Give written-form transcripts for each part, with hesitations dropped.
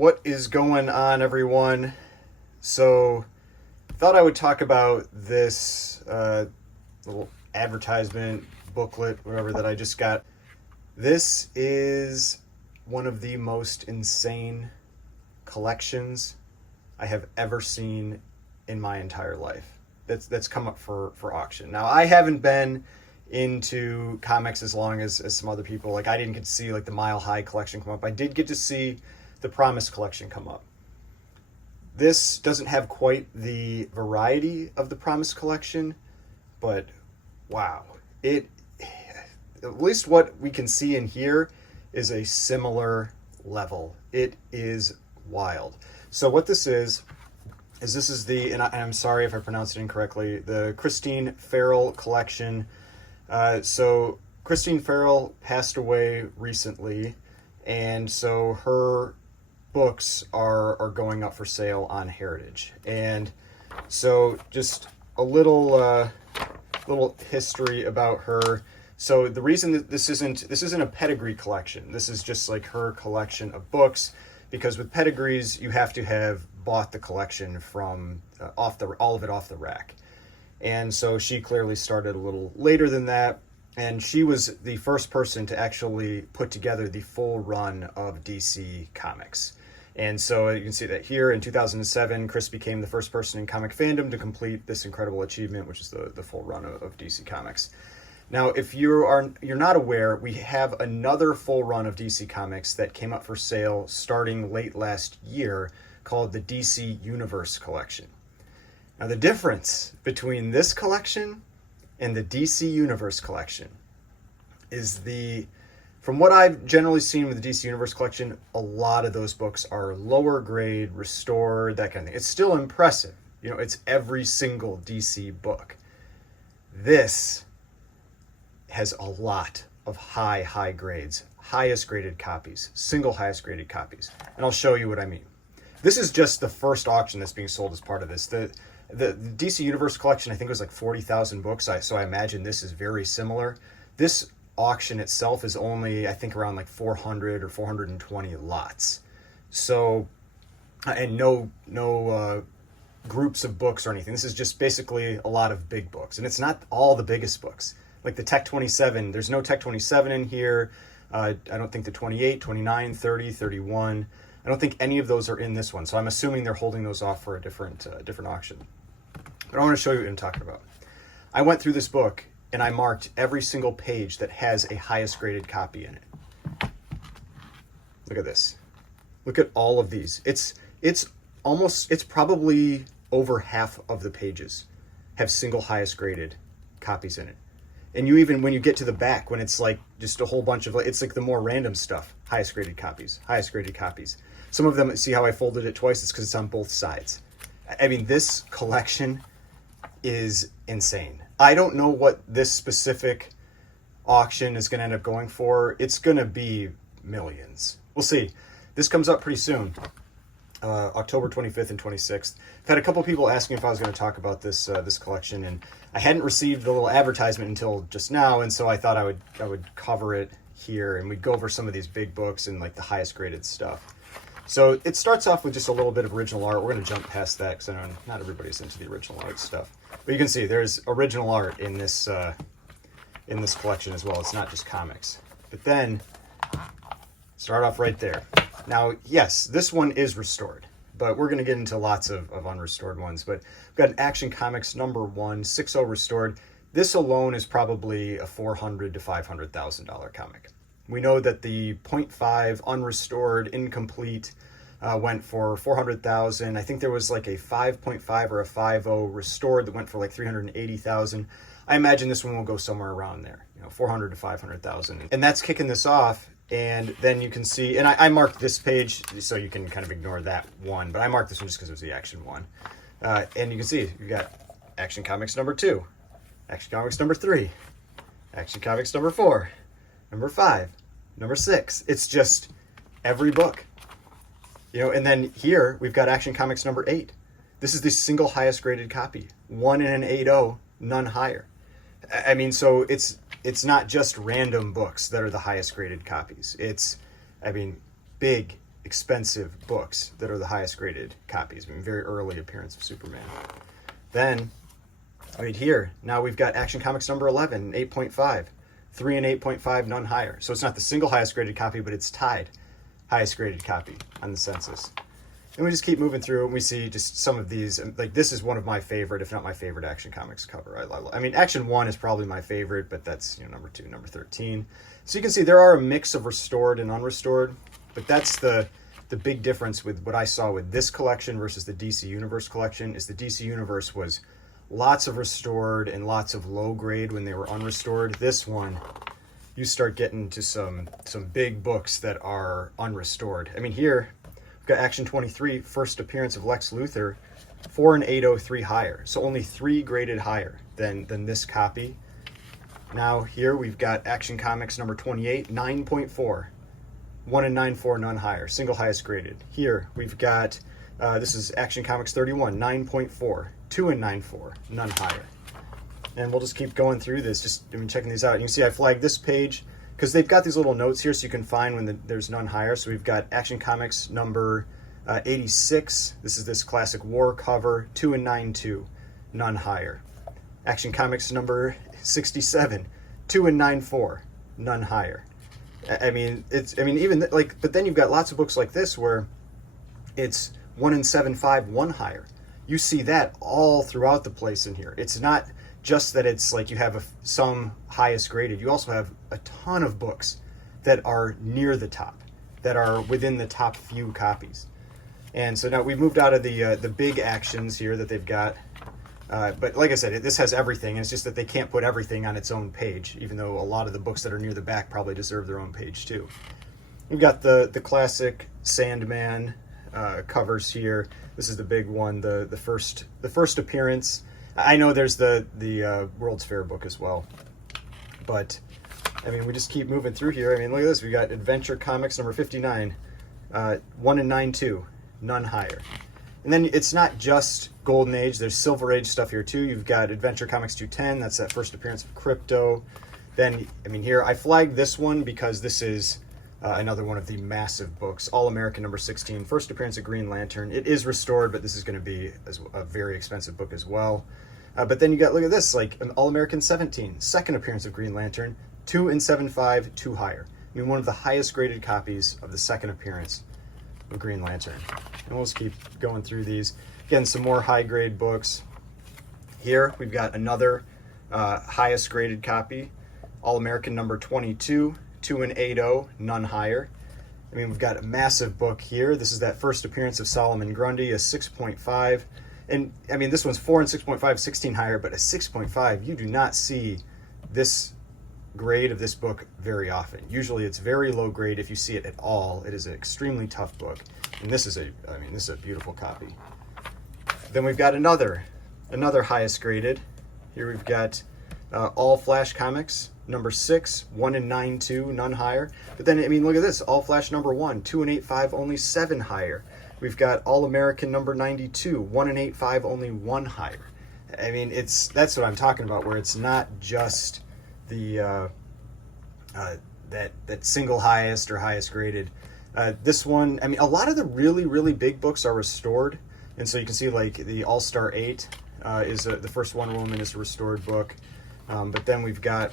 What is going on, everyone? So, thought I would talk about this little advertisement booklet, whatever, that I just got. This is one of the most insane collections I have ever seen in my entire life. That's come up for auction. Now, I haven't been into comics as long as some other people. Like, I didn't get to see like the Mile High collection come up. I did get to see the Promise collection come up. This doesn't have quite the variety of the Promise collection, but wow, at least what we can see in here is a similar level. It is wild. So what this is this is the, and I'm sorry if I pronounced it incorrectly, the Christine Farrell collection. So Christine Farrell passed away recently, and so her books are going up for sale on Heritage. And so just a little history about her. So the reason that this isn't a pedigree collection. This is just like her collection of books, because with pedigrees you have to have bought the collection from all of it off the rack. And so she clearly started a little later than that, and she was the first person to actually put together the full run of DC Comics. And so you can see that here in 2007, Chris became the first person in comic fandom to complete this incredible achievement, which is the full run of DC Comics. Now, if you're not aware, we have another full run of DC Comics that came up for sale starting late last year, called the DC Universe Collection. Now, the difference between this collection and the DC Universe Collection is from what I've generally seen with the DC Universe Collection, a lot of those books are lower grade, restored, that kind of thing. It's still impressive. You know, it's every single DC book. This has a lot of high grades, highest graded copies, single highest graded copies. And I'll show you what I mean. This is just the first auction that's being sold as part of this. The DC Universe Collection, I think, was like 40,000 books, so I imagine this is very similar. This auction itself is only, I think, around like 400 or 420 lots. So, and no groups of books or anything. This is just basically a lot of big books. And it's not all the biggest books. Like the Tech 27, there's no Tech 27 in here. I don't think the 28, 29, 30, 31. I don't think any of those are in this one. So I'm assuming they're holding those off for a different auction. But I want to show you what I'm talking about. I went through this book and I marked every single page that has a highest graded copy in it. Look at this. Look at all of these. It's probably over half of the pages have single highest graded copies in it. And you even, when you get to the back, when it's like just a whole bunch of, it's like the more random stuff, highest graded copies. Some of them, see how I folded it twice? It's because it's on both sides. I mean, this collection is insane. I don't know what this specific auction is going to end up going for. It's going to be millions. We'll see. This comes up pretty soon, October 25th and 26th. I've had a couple people asking if I was going to talk about this collection, and I hadn't received the little advertisement until just now, and so I thought I would cover it here, and we'd go over some of these big books and like the highest graded stuff. So it starts off with just a little bit of original art. We're going to jump past that because I know not everybody's into the original art stuff. But you can see there's original art in this collection as well. It's not just comics. But then start off right there. Now, yes, this one is restored, but we're going to get into lots of unrestored ones. But we've got an Action Comics #1, 6.0 restored. This alone is probably a $400,000 to $500,000 comic. We know that the 0.5 unrestored, incomplete, went for $400,000. I think there was like a 5.5 or a 5.0 restored that went for like $380,000. I imagine this one will go somewhere around there, $400,000 to $500,000. And that's kicking this off. And then you can see, and I marked this page so you can kind of ignore that one, but I marked this one just because it was the Action one. And you can see you got Action Comics #2, Action Comics #3, Action Comics #4, #5, #6. It's just every book. And then here we've got Action Comics #8. This is the single highest graded copy. One in an 8.0, none higher. I mean, so it's not just random books that are the highest graded copies. It's, big expensive books that are the highest graded copies. I mean, very early appearance of Superman. Then, right here, now we've got Action Comics number 11, 8.5. 3 and 8.5, none higher. So it's not the single highest graded copy, but it's tied highest graded copy on the census. And we just keep moving through and we see just some of these. Like, this is one of my favorite, if not my favorite, Action Comics cover. I mean, Action 1 is probably my favorite, but that's, number 2, number 13. So you can see there are a mix of restored and unrestored, but that's the big difference with what I saw with this collection versus the DC Universe collection, is the DC Universe was lots of restored and lots of low grade when they were unrestored. This one, you start getting to some big books that are unrestored. I mean, here we've got Action 23, first appearance of Lex Luthor, 4 and 803 higher. So only 3 graded higher than this copy. Now here we've got Action Comics number 28, 9.4. 1 and 9.4, none higher. Single highest graded. Here we've got, this is Action Comics 31, 9.4. 2 and 9.4, none higher. And we'll just keep going through this, just checking these out. You can see I flagged this page because they've got these little notes here so you can find when there's none higher. So we've got Action Comics number 86. This is this classic war cover, 2 and 9.2, none higher. Action Comics number 67, 2 and 9.4, none higher. I mean, but then you've got lots of books like this where it's 1 and 7.5, 1 higher. You see that all throughout the place in here. It's not just that it's like you have some highest graded. You also have a ton of books that are near the top, that are within the top few copies. And so now we've moved out of the big actions here that they've got. But like I said, this has everything. And it's just that they can't put everything on its own page, even though a lot of the books that are near the back probably deserve their own page too. We've got the classic Sandman covers here. This is the big one, the first appearance. I know there's the World's Fair book as well, but I mean, we just keep moving through here. I mean, look at this. We got Adventure Comics number 59, 1 and 9.2, none higher. And then it's not just Golden Age. There's Silver Age stuff here too. You've got Adventure Comics 210. That's that first appearance of Crypto. Then, I mean, here I flagged this one because this is another one of the massive books, All-American number 16, first appearance of Green Lantern. It is restored, but this is going to be a very expensive book as well. But then you got, look at this, like an All-American 17, second appearance of Green Lantern, 2 and 7.5, 2 higher. I mean, one of the highest graded copies of the second appearance of Green Lantern. And we'll just keep going through these. Again, some more high grade books. Here we've got another highest graded copy, All-American number 22, 2 and 8.0, none higher. I mean, we've got a massive book here. This is that first appearance of Solomon Grundy, a 6.5. And I mean, this one's 4 and 6.5, 16 higher, but a 6.5, you do not see this grade of this book very often. Usually it's very low grade if you see it at all. It is an extremely tough book. And this is a beautiful copy. Then we've got another highest graded. Here we've got All Flash Comics, number 6, 1 and 9.2, none higher. But then, I mean, look at this, All Flash number 1, 2 and 8.5, only 7 higher. We've got All American number 92, 1 and 8.5, only 1 higher. I mean, that's what I'm talking about, where it's not just the that single highest or highest graded. This one, I mean, a lot of the really, really big books are restored. And so you can see, like, the All-Star 8 is the first Wonder Woman is a restored book. But then we've got,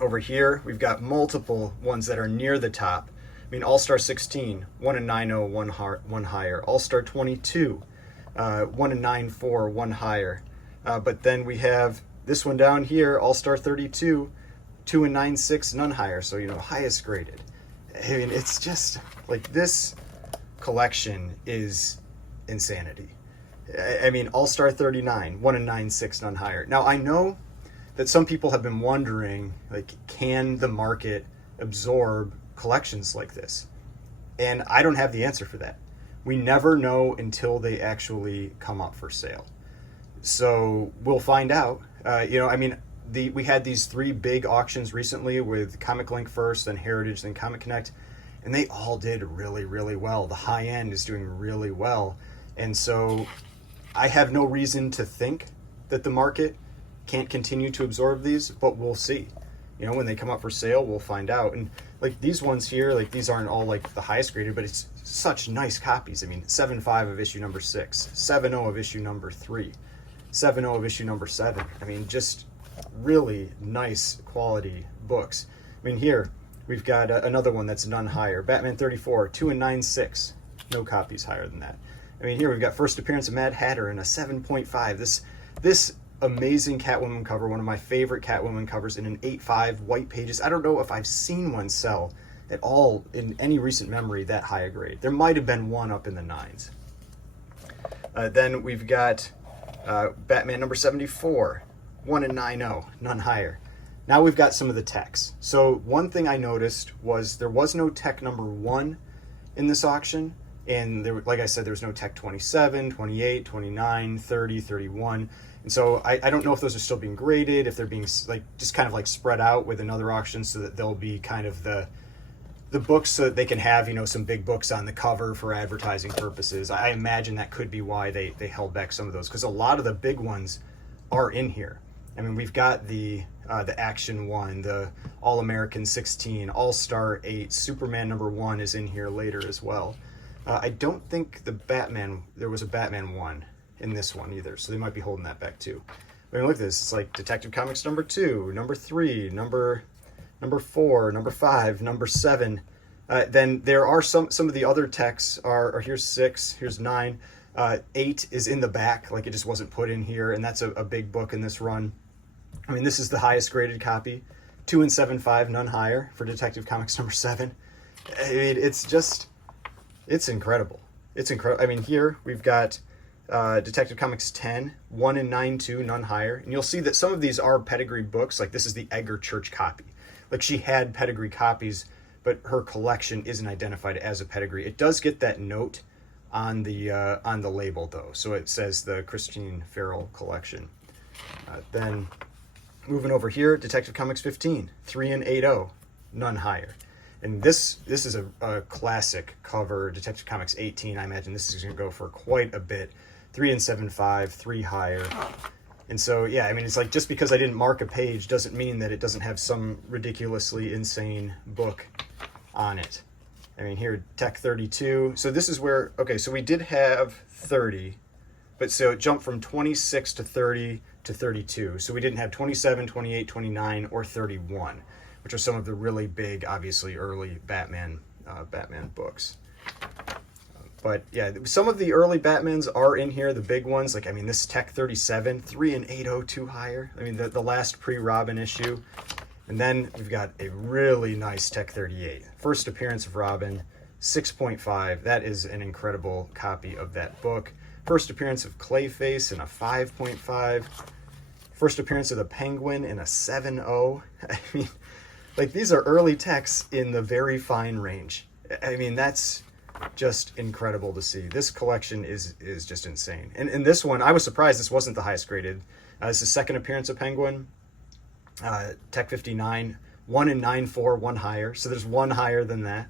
over here, we've got multiple ones that are near the top. I mean, All-Star 16, 1 and 9.0, 1 higher. All-Star 22, 1 and 9.4, 1 higher. But then we have this one down here, All-Star 32, 2 and 9.6, none higher. So, highest graded. I mean, it's just, like, this collection is insanity. I mean, All-Star 39, 1 and 9.6, none higher. Now, I know that some people have been wondering, like, can the market absorb collections like this? And I don't have the answer for that. We never know until they actually come up for sale. So we'll find out. We had these 3 big auctions recently with Comic Link first, then Heritage, then Comic Connect, and they all did really, really well. The high end is doing really well. And so I have no reason to think that the market can't continue to absorb these, but we'll see. When they come up for sale, we'll find out. And like these ones here, like these aren't all like the highest graded, but it's such nice copies. I mean, 7.5 of issue number 6, 7.0 of issue number 3, 7.0 of issue number 7. I mean, just really nice quality books. I mean, here we've got another one that's none higher. Batman 34, 2 and 9.6. No copies higher than that. I mean, here we've got first appearance of Mad Hatter in a 7.5. This amazing Catwoman cover, one of my favorite Catwoman covers, in an 8.5 white pages. I don't know if I've seen one sell at all in any recent memory that high a grade. There might have been one up in the 9s. Then we've got Batman number 74, 1 and 9.0, none higher. Now we've got some of the techs. So one thing I noticed was there was no tech number 1 in this auction. And there, like I said, there was no tech 27, 28, 29, 30, 31. And so I don't know if those are still being graded, if they're being like just kind of like spread out with another auction so that they'll be kind of the books so that they can have, you know, some big books on the cover for advertising purposes. I imagine that could be why they held back some of those, because a lot of the big ones are in here. I mean, we've got the Action 1, the All-American 16, All-Star 8, Superman number 1 is in here later as well. I don't think there was a Batman 1 in this one either, so they might be holding that back too. I mean, look at this. It's like Detective Comics number 2, number 3, number 4, number 5, number 7. Then there are some of the other techs are here's 6, here's 9. 8 is in the back, like it just wasn't put in here, and that's a big book in this run. I mean, this is the highest graded copy. 2 and 7.5, none higher for Detective Comics number 7. I mean, it's incredible. It's incredible. I mean, here we've got Detective Comics 10, 1 and 9.2, none higher. And you'll see that some of these are pedigree books. Like this is the Edgar Church copy. Like she had pedigree copies, but her collection isn't identified as a pedigree. It does get that note on the label though. So it says the Christine Farrell collection. Then moving over here, Detective Comics 15, 3 and 8.0, none higher. And this is a classic cover. Detective Comics 18, I imagine this is going to go for quite a bit. 3 and 7.5, 3 higher. And so, yeah, I mean, it's like just because I didn't mark a page doesn't mean that it doesn't have some ridiculously insane book on it. I mean, here, Tech 32. So this is where, okay, so we did have 30, but so it jumped from 26 to 30 to 32. So we didn't have 27, 28, 29, or 31. Which are some of the really big, obviously, early Batman books. But yeah, some of the early Batmans are in here, the big ones. Like, I mean, this Tech 37, 3 and 8.02 higher. I mean, the last pre-Robin issue. And then we've got a really nice Tech 38. First appearance of Robin, 6.5. That is an incredible copy of that book. First appearance of Clayface in a 5.5. First appearance of the Penguin in a 7.0. I mean, like, these are early techs in the very fine range. I mean, that's just incredible to see. This collection is just insane. And this one, I was surprised this wasn't the highest graded. This is second appearance of Penguin. Tech 59, 1 and 9.4, 1 higher. So there's 1 higher than that.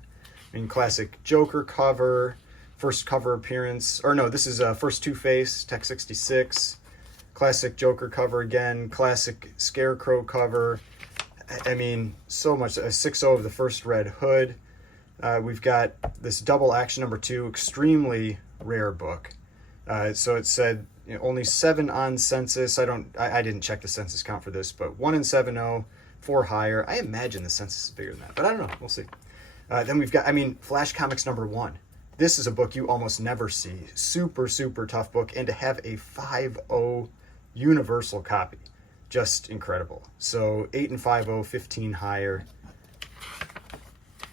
I mean, classic Joker cover, first cover appearance. Or no, this is first Two-Face, Tech 66. Classic Joker cover again. Classic Scarecrow cover. I mean, so much. A 6.0 of the first Red Hood. We've got this double Action number 2, extremely rare book. So it said, you know, only 7 on census. I didn't check the census count for this, but 1 and 7.0, 4 higher. I imagine the census is bigger than that, but I don't know. We'll see. Then we've got, I mean, Flash Comics number 1. This is a book you almost never see. Super, super tough book. And to have a 5.0 universal copy. Just incredible. So 8 and 5.0, 15 higher.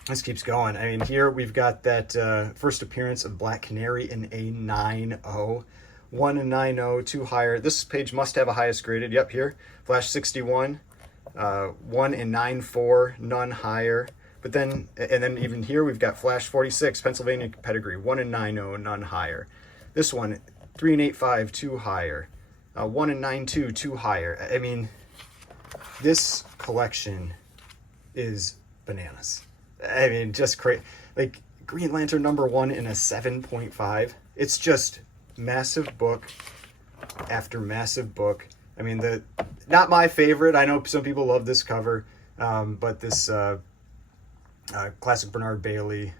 This keeps going. I mean, here we've got that first appearance of Black Canary in a 9.0. 1 and 9.0, 2 higher. This page must have a highest graded. Yep, here. Flash 61, 1 and 9.4, none higher. But then, and then even here we've got Flash 46, Pennsylvania pedigree, 1 and 9.0, none higher. This one, 3 and 8.5, 2 higher. 1 and 9.2, 2 higher. I mean, this collection is bananas. I mean, just crazy. Like, Green Lantern number 1 in a 7.5. It's just massive book after massive book. I mean, not my favorite. I know some people love this cover, but this Classic Bernard Bailey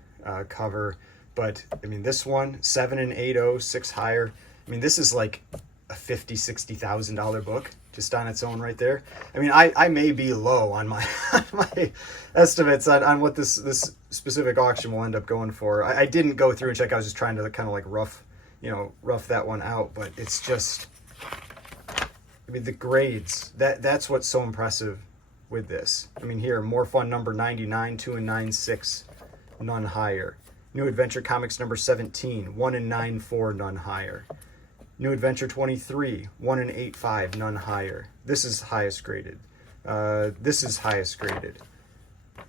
cover. But I mean, this one, 7 and 8.0, 6 higher. I mean, this is like a $50,000-$60,000 book just on its own right there. I mean, I may be low on my on my estimates on what this specific auction will end up going for. I didn't go through and check. I was just trying to kind of like rough that one out. But it's just, I mean, the grades, that's what's so impressive with this. I mean, here, More Fun number 99, 2 and 9.6, none higher. New Adventure Comics number 17, 1 and 9.4, none higher. New Adventure 23, 1 and 8.5, none higher. This is highest graded. This is highest graded.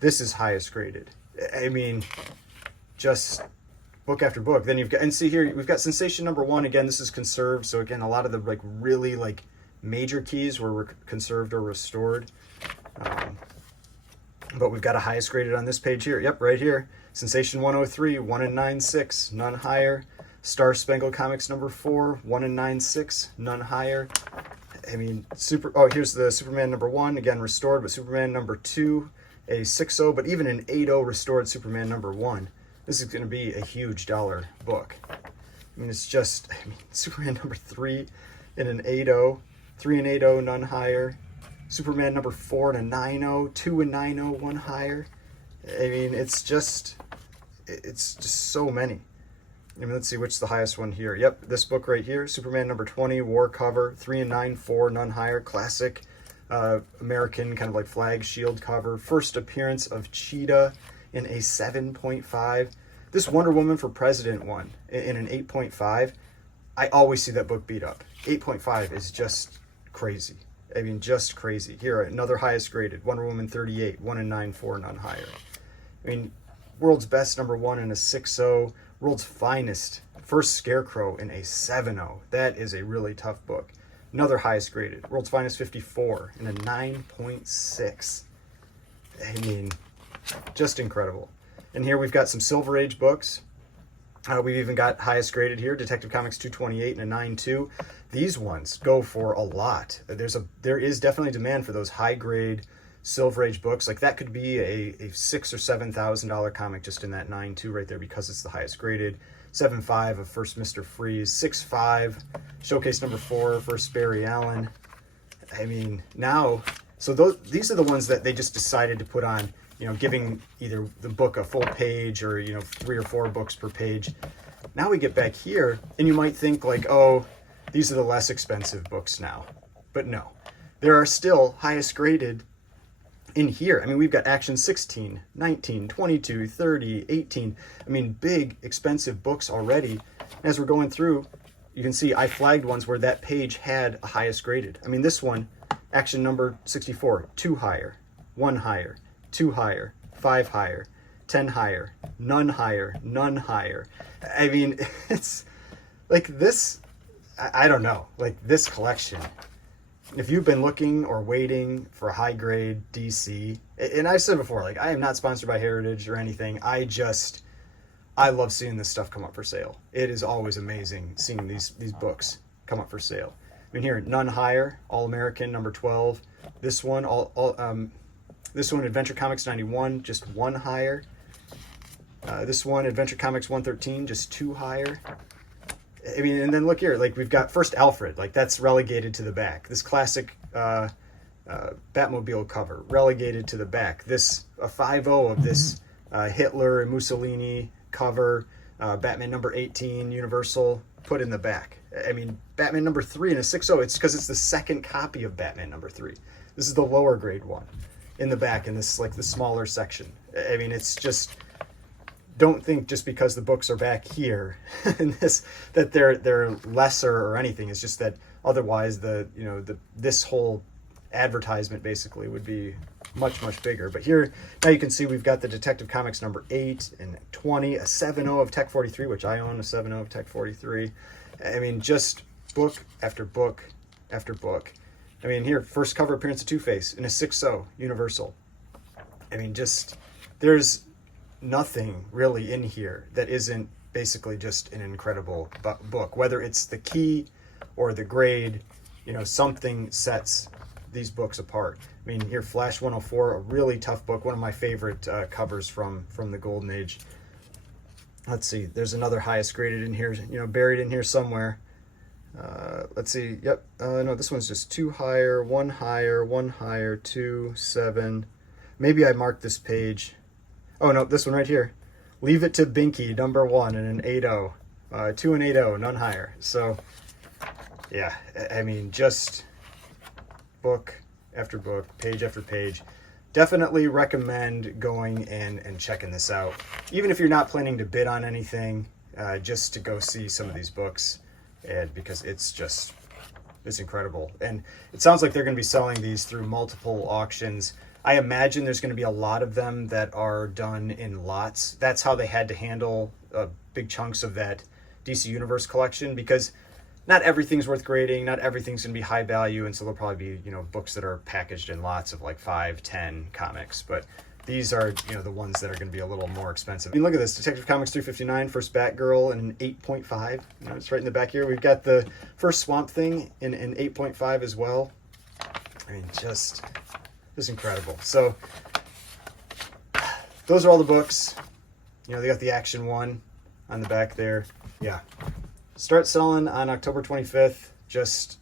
This is highest graded. I mean, just book after book. Then you've got, and see here, we've got Sensation number 1. Again, this is conserved. So again, a lot of the like really like major keys were conserved or restored. But we've got a highest graded on this page here. Yep, right here. Sensation 103, 1 and 9.6, none higher. Star Spangled Comics number 4, 1 and 9.6, none higher. I mean, here's the Superman number 1, again restored, but Superman number 2, a 6.0, but even an 8.0 restored Superman number 1. This is going to be a huge dollar book. I mean, it's just, I mean, Superman number 3 in an 8.0, 3 and 8.0, none higher. Superman number 4 and a 9.0, 2 and 9.0, 1 higher. I mean, it's just so many. I mean, let's see which is the highest one here. Yep, this book right here, Superman number 20, war cover, 3 and 9.4, none higher. Classic American kind of like flag shield cover. First appearance of Cheetah in a 7.5. This Wonder Woman for President one in an 8.5. I always see that book beat up. 8.5 is just crazy. I mean, just crazy. Here, another highest graded, Wonder Woman 38, 1 and 9.4, none higher. I mean, World's Best number 1 in a 6.0. World's Finest, First Scarecrow in a 7.0. That is a really tough book. Another highest graded, World's Finest 54 in a 9.6. I mean, just incredible. And here we've got some Silver Age books. We've even got highest graded here, Detective Comics 228 and a 9.2. These ones go for a lot. There is definitely demand for those high grade Silver Age books. Like that could be a $6,000 or $7,000 comic just in that 9.2 right there because it's the highest graded. 7.5 of First Mr. Freeze, 6.5 Showcase number 4, First Barry Allen. I mean, now, so these are the ones that they just decided to put on, giving either the book a full page or 3 or 4 books per page. Now we get back here, and you might think like, oh, these are the less expensive books now. But no, there are still highest graded in here. I mean, we've got Action 16, 19, 22, 30, 18. I mean, big, expensive books already. As we're going through, you can see I flagged ones where that page had a highest graded. I mean, this one, Action number 64, 2 higher, 1 higher, 2 higher, 5 higher, 10 higher, none higher, none higher. I mean, it's like this, I don't know, like this collection. If you've been looking or waiting for a high grade DC, and I've said before, like I am not sponsored by Heritage or anything. I love seeing this stuff come up for sale. It is always amazing seeing these books come up for sale. I mean, here, none higher, All American number 12. This one, this one, Adventure Comics 91, just 1 higher. This one, Adventure Comics 113, just 2 higher. I mean, and then look here, like we've got First Alfred, like that's relegated to the back. This classic Batmobile cover, relegated to the back. This, a 5.0 of this Hitler and Mussolini cover, Batman number 18, Universal, put in the back. I mean, Batman number 3 in a 6.0, it's because it's the second copy of Batman number 3. This is the lower grade one in the back in this, like the smaller section. I mean, it's just, don't think just because the books are back here in this that they're lesser or anything. It's just that otherwise this whole advertisement basically would be much bigger. But here now you can see we've got the Detective Comics number 8 and 20, a 7.0 of Tech 43, which I own, a 7.0 of Tech 43. I mean, just book after book after book. I mean, here, first cover appearance of Two-Face in a 6.0 Universal. I mean, just there's nothing really in here that isn't basically just an incredible book. Whether it's the key or the grade, something sets these books apart. I mean, here, Flash 104, a really tough book, one of my favorite covers from the Golden Age. Let's see, there's another highest graded in here, you know, buried in here somewhere. Let's see, yep, no, this one's just 2 higher, 1 higher, 1 higher, 2, 7. Maybe I marked this page. Oh no, this one right here. Leave It to Binky, number 1, and an 8.0. 2 and 8.0, none higher. So, yeah, I mean, just book after book, page after page. Definitely recommend going and checking this out. Even if you're not planning to bid on anything, just to go see some of these books, and because it's incredible. And it sounds like they're going to be selling these through multiple auctions. I imagine there's going to be a lot of them that are done in lots. That's how they had to handle big chunks of that DC Universe collection, because not everything's worth grading, not everything's going to be high value, and so there'll probably be, you know, books that are packaged in lots of like 5, 10 comics. But these are, you know, the ones that are going to be a little more expensive. I mean, look at this, Detective Comics 359, first Batgirl, and an 8.5. You know, it's right in the back here. We've got the first Swamp Thing in an 8.5 as well. I mean, just incredible. So those are all the books. You know, they got the Action one on the back there. Yeah. Start selling on October 25th. Just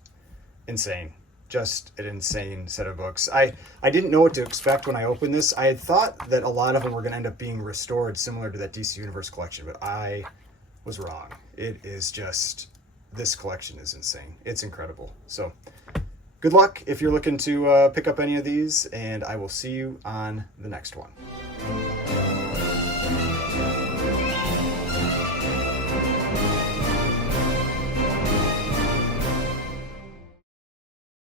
insane. Just an insane set of books. I didn't know what to expect when I opened this. I had thought that a lot of them were going to end up being restored similar to that DC Universe collection, but I was wrong. It is just, this collection is insane. It's incredible. So good luck if you're looking to pick up any of these, and I will see you on the next one.